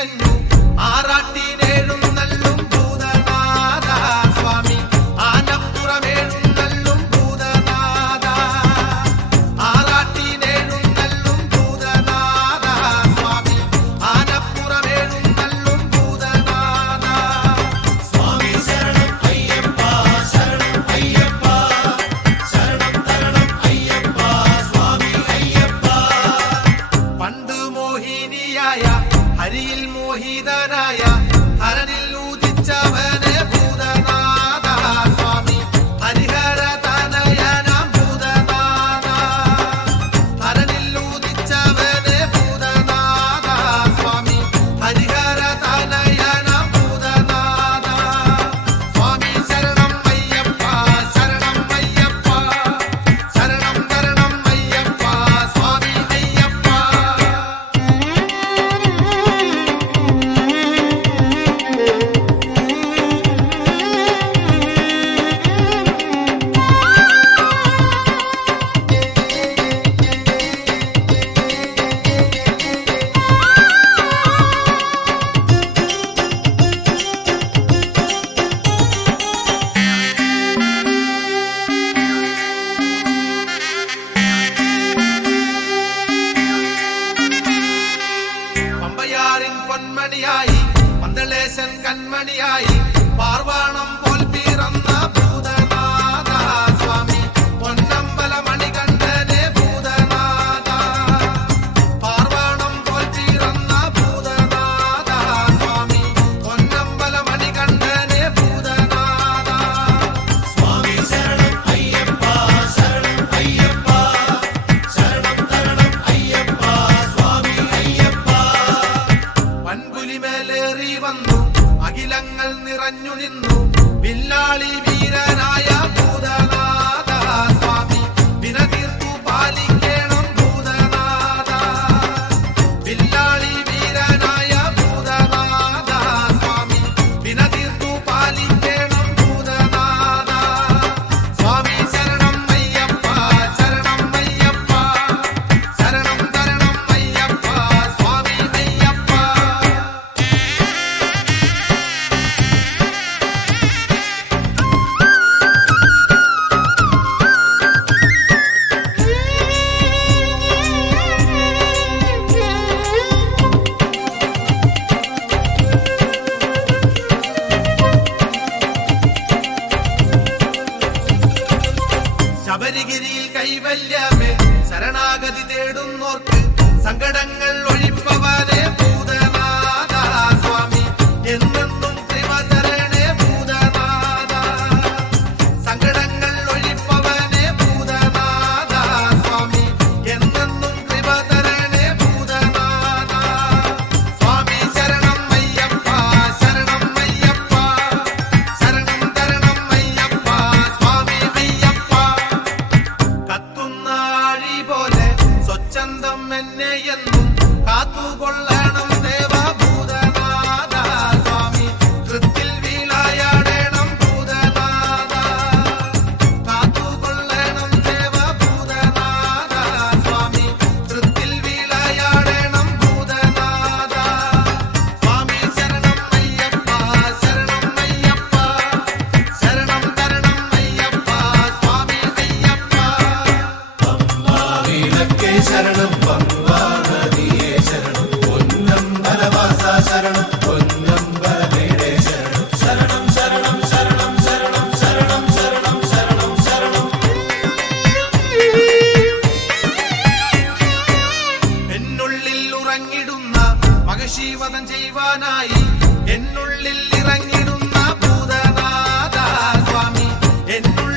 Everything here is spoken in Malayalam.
നിറഞ്ഞു ആറാട്ടിനെഴുന്നള്ളും ഭൂതനാഥ സ്വാമി ആനപ്പുറമെഴുന്നള്ളും ഭൂതനാഥ ആറാട്ടിനെഴുന്നള്ളും ഭൂതനാഥ സ്വാമി ആനപ്പുറമെഴുന്നള്ളും ഭൂതനാഥ സ്വാമി ശരണം അയ്യപ്പ ശരണം അയ്യപ്പ ശരണം തരണം അയ്യപ്പ സ്വാമി അയ്യപ്പ പണ്ട് മോഹിനിയായ ഹരിയിൽ മോഹിതനായ ഹരനിൽ ഉദിച്ചവനെ ഭൂതനാഥ സ്വാമി ഹരിഹര തനയനാം ഭൂതനാഥ ഹരനിൽ ഉദിച്ചവനെ ഭൂതനാഥ സ്വാമി ഹരിഹര തനയനാം ഭൂതനാഥ സ്വാമി ശരണം അയ്യപ്പ ശരണം അയ്യപ്പ ശരണം തരണം അയ്യപ്പ സ്വാമി അയ്യപ്പ പമ്പയാറിൻ പൊന്മണിയായി പന്തളേശൻ കൺമണിയായി പാർവാണം പോൽ പിറന്ന ഭൂതനാഥ സ്വാമി പൊന്നമ്പല മണികണ്ഠനെ ഭൂതനാഥ പാർവാണം പോൽ പിറന്ന ഭൂതനാഥ സ്വാമി പൊന്നമ്പല മണികണ്ഠനെ ഭൂതനാഥ സ്വാമി ശരണം അയ്യപ്പ ശരണം അയ്യപ്പ ശരണം തരണം അയ്യപ്പ സ്വാമി അയ്യപ്പ വൻപുലിമേലേറി വന്നു അഖിലങ്ങൾ നിറഞ്ഞു നിന്നു വില്ലാളി വീരനായ ഭൂതനാഥ സ്വാമി വിനതീർത്തു പാലിക്കണം ഭൂതനാഥ വില്ലാളി വീരനായ ഭൂതനാഥ സ്വാമി വിനതീർത്തു പാലിക്കണം ഭൂതനാഥ സ്വാമി ശരണം അയ്യപ്പ ശരണം അയ്യപ്പ ശരണം തരണം അയ്യപ്പ സ്വാമി അയ്യപ്പ ശബരിഗിരിയിൽ കൈവല്യമേ ശരണാഗതി തേടുന്നോർക്ക് സങ്കടങ്ങൾ ഒഴിപ്പവനെ ഭൂതനാഥ സ്വാമി എന്നെന്നും കൃപ തരണേ ഭൂതനാഥ സങ്കടങ്ങൾ ഒഴിപ്പവനെ ഭൂതനാഥ സ്വാമി എന്നെന്നും കൃപ തരണേ ഭൂതനാഥ സ്വാമി ശരണം അയ്യപ്പ ശരണം അയ്യപ്പ ശരണം തരണം അയ്യപ്പ സ്വാമി അയ്യപ്പ കത്തുന്ന ആഴി പോലെ സ്വച്ഛന്തം എന്നെ എന്നും കാത്തുകൊള്ളണം ദേവഭൂതനാഥ സ്വാമി കൃത്തിൽ വീളായാടണം ഭൂതനാഥ കാത്തുകൊള്ളണം ദേവഭൂതനാഥ സ്വാമി കൃത്തിൽ വീളായാടണം ഭൂതനാഥ സ്വാമി ശരണം അയ്യപ്പ ശരണം അയ്യപ്പ ശരണം തരണം അയ്യപ്പ സ്വാമി അയ്യപ്പ പമ്പാവിളക്കേ ശരണം പമ്പാ നദിയേ ശരണം പൊന്നമ്പലവാസ ശരണം പൊന്നമ്പലമേടേ ശരണം ശരണം ശരണം ശരണം ശരണം ശരണം ശരണം ശരണം ശരണം എന്നുള്ളിൽ ഉറങ്ങിടുന്ന മഹർഷിവധം ചെയ്യുവാനായി എന്നുള്ളിൽ ഇറങ്ങിടുന്ന ഭൂതനാഥ സ്വാമി എന്നുള്ളിൽ